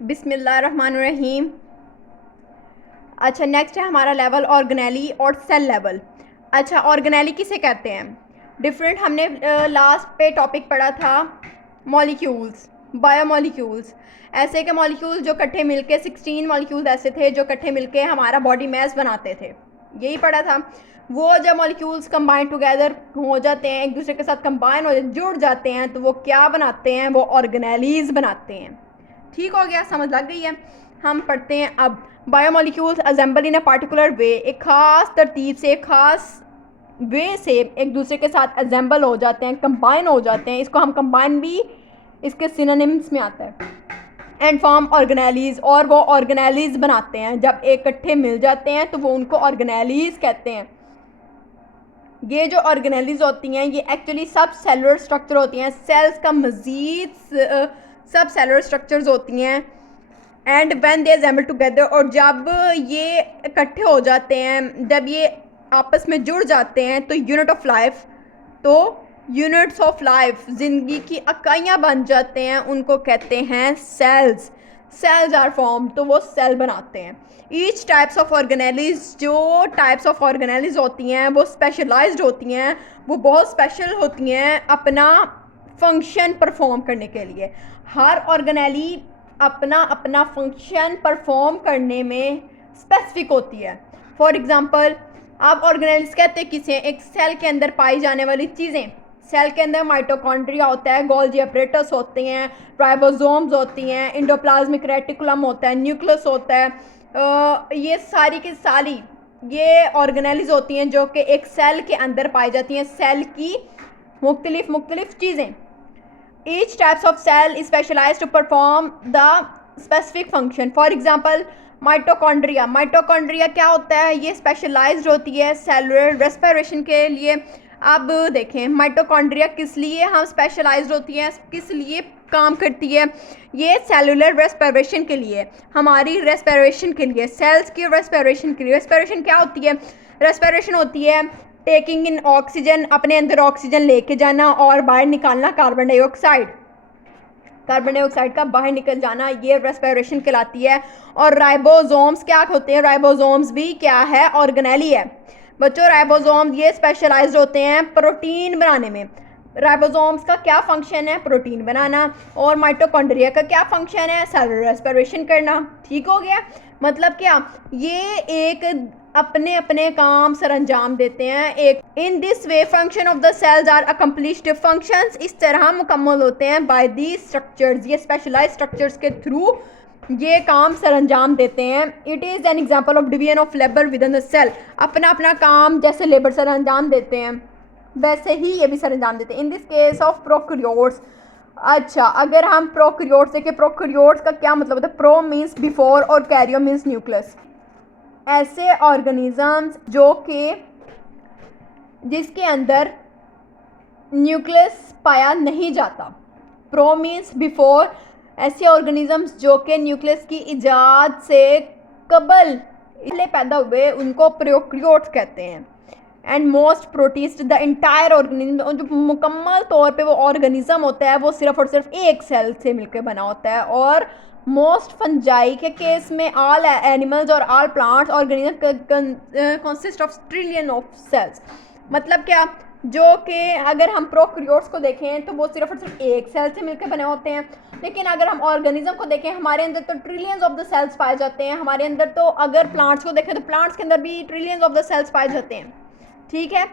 बिस्मिल्लाहिर्रहमानिर्रहीम। अच्छा, नेक्स्ट है हमारा लेवल ऑर्गेनेली और सेल लेवल। अच्छा, ऑर्गेनेली किसे कहते हैं? डिफरेंट हमने लास्ट पे टॉपिक पढ़ा था मॉलिक्यूल्स, बायोमॉलिक्यूल्स। ऐसे के मॉलिक्यूल्स जो इकट्ठे मिलके 16 मॉलिक्यूल्स ऐसे थे जो इकट्ठे मिलके हमारा बॉडी मास बनाते थे, यही पढ़ा था। वो जब मॉलिक्यूल्स कंबाइन टुगेदर हो जाते हैं, एक दूसरे के साथ कंबाइन हो जुड़ जाते हैं, तो वो क्या बनाते हैं? वो ऑर्गेनेलीज बनाते हैं। ठीक हो गया, समझ लग गई है। हम पढ़ते हैं अब biomolecules assemble in a particular way, एक ख़ास तरतीब से, एक ख़ास वे से एक दूसरे के साथ असेंबल हो जाते हैं, कंबाइन हो जाते हैं। इसको हम कंबाइन भी इसके सिनोनिम्स में आता है। एंड फॉर्म ऑर्गेनेलीज, और वो ऑर्गेनेलीज बनाते हैं। जब इकट्ठे मिल जाते हैं तो वो उनको ऑर्गेनेलीज कहते हैं। ये जो ऑर्गेनेलीज होती हैं ये एक्चुअली सब सेलुलर स्ट्रक्चर होती हैं, सेल्स का मज़ीद सब सेलुलर स्ट्रक्चर्स होती हैं। And when they assemble together, और जब ये इकट्ठे हो जाते हैं, जब ये आपस में जुड़ जाते हैं तो यूनिट्स ऑफ लाइफ ज़िंदगी की इकाइयाँ बन जाते हैं, उनको कहते हैं सेल्स। सेल्स आर फॉर्म, तो वो सेल बनाते हैं। ईच टाइप्स ऑफ ऑर्गेनेलीज, जो टाइप्स ऑफ ऑर्गेनेलीज होती हैं वो स्पेशलाइज्ड होती हैं, वो बहुत स्पेशल होती हैं अपना फंक्शन परफॉर्म करने के लिए। हर ऑर्गेनेली अपना अपना फंक्शन परफॉर्म करने में स्पेसिफिक होती है। फॉर एग्ज़ाम्पल, आप ऑर्गेनेलीज कहते हैं किसे? एक सेल के अंदर पाई जाने वाली चीज़ें। सेल के अंदर माइटोकॉन्ड्रिया होता है, गोल्जी अपरेटस होते हैं, राइबोसोम्स होती हैं, एंडोप्लाज्मिक रेटिकुलम होता है, न्यूक्लियस होता है। ये सारी की सारी ये ऑर्गेनेलीज होती हैं जो कि एक सेल के अंदर पाई जाती हैं, सेल की मुख्तलिफ चीज़ें। Each types of cell is specialized to perform the specific function. For example, mitochondria. Mitochondria क्या होता है? ये स्पेशलाइज्ड होती है सेलुलर रेस्पिरेशन के लिए। अब देखें माइटोकॉन्ड्रिया किस लिए हम स्पेशलाइज्ड होती है, किस लिए काम करती है? ये सेलुलर रेस्पिरेशन के लिए, हमारी रेस्पिरेशन के लिए, सेल्स की रेस्पिरेशन के लिए। रेस्पिरेशन क्या होती है? रेस्पिरेशन होती है टेकिंग इन ऑक्सीजन, अपने अंदर ऑक्सीजन लेके जाना और बाहर निकालना कार्बन डाइऑक्साइड। कार्बन डाइऑक्साइड का बाहर निकल जाना, ये रेस्पिरेशन कहलाती है। और राइबोसोम्स क्या होते हैं? राइबोसोम्स भी क्या है? ऑर्गेनेली है। बच्चों, राइबोसोम्स ये स्पेशलाइज्ड होते हैं प्रोटीन बनाने में। राइबोसोम्स का क्या फंक्शन है? प्रोटीन बनाना। और माइटोकॉन्ड्रिया का क्या फंक्शन है? सेलुलर रेस्पिरेशन करना। ठीक हो गया? मतलब क्या, ये एक अपने अपने काम सर अंजाम देते हैं। एक in this way function of the cells are accomplished functions, इस तरह मुकम्मल होते हैं बाय दीज स्ट्रक्चर्स, ये स्पेशलाइज्ड स्ट्रक्चर्स के थ्रू ये काम सर अंजाम देते हैं। It is an example of division of labour within the cell. अपना अपना काम जैसे लेबर सर अंजाम देते हैं वैसे ही ये भी सर अंजाम देते हैं। In this case of prokaryotes. अच्छा, अगर हम प्रोकैरियोट्स देखें, प्रोकैरियोट्स का क्या मतलब होता है? प्रो मीन्स बिफोर और कैरियो मीन्स न्यूक्लियस। ऐसे ऑर्गेनिजम्स जो कि जिसके अंदर न्यूक्लियस पाया नहीं जाता। प्रो मीन्स बिफोर, ऐसे ऑर्गेनिजम्स जो कि न्यूक्लियस की इजाद से कबल पैदा हुए उनको प्रोकैरियोट्स कहते हैं। And most protist, the entire organism, जो मुकम्मल तौर पे वो ऑर्गेनिज्म होता है वो सिर्फ और सिर्फ एक सेल से मिलकर बना होता है। और मोस्ट फंजाई के केस में ऑल एनिमल्स और all plants organism consist of trillion of cells. मतलब क्या, जो कि अगर हम प्रोकैरियोट्स को देखें तो वो सिर्फ और सिर्फ एक सेल से मिलकर बने होते हैं। लेकिन अगर हम ऑर्गेनिज्म को देखें, हमारे अंदर तो ट्रिलियंस ऑफ द सेल्स पाए जाते हैं। हमारे अंदर तो अगर प्लांट्स को देखें तो प्लांट्स के अंदर भी ट्रिलियंस ऑफ द सेल्स पाए जाते हैं। ठीक है?